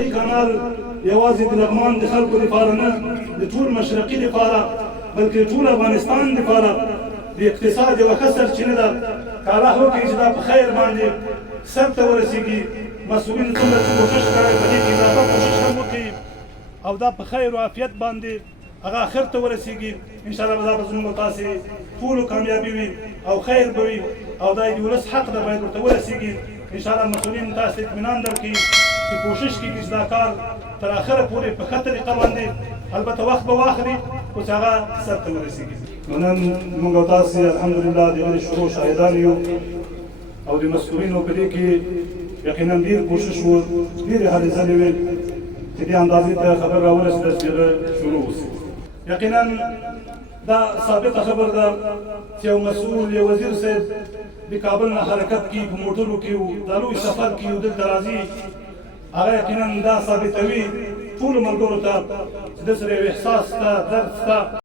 شاهي کانال یوازې د لغمان د خلکو لپاره نه د ټول مشرقي لپاره بلکې ټول افغانستان لپاره د اقتصاد یوه ښه سرچینه ده که الله وکړي چې دا په خیر باندې سر ته ورسېږي مسؤلین څومره چې کوښښ کوي په دې کې اضافه کوښښ هم وکړي او دا په خیر او عافیت باندې هغه اخر ته ورسېږي انشاءالله به دا به زموږ تاسې ټولو کامیابي وي او خیر به وي او دا د ولس حق ده باید ورته ورسېږي انشاءالله مسؤلین تاسې اطمینان درکړي چې کوښښ کېږي چې دا کار تر اخره پورې په ښه طریقه باندې البته وخت به واخلي خو چې هغه سر ته ورسېږي نو نن موږ او تاسې الحمدلله د دې شروع شاهدان یو او د مسؤلینو په دې کې یقینا ډېر کوښښ و ډېرې هلې ځلې وې چې دې اندازې ته خبر راورسېده چې هغه شروع وشي یقینا دا ثابته خبر ده چې یو مسؤول یو وزیر صاحب د کابل نه حرکت کوي په موټرو کې و دا لوی سفر کوي و دلته راځي هغه یقینا دا ثابتوي ټولو ملګرو ته چې د سره یو احساس شته درد شته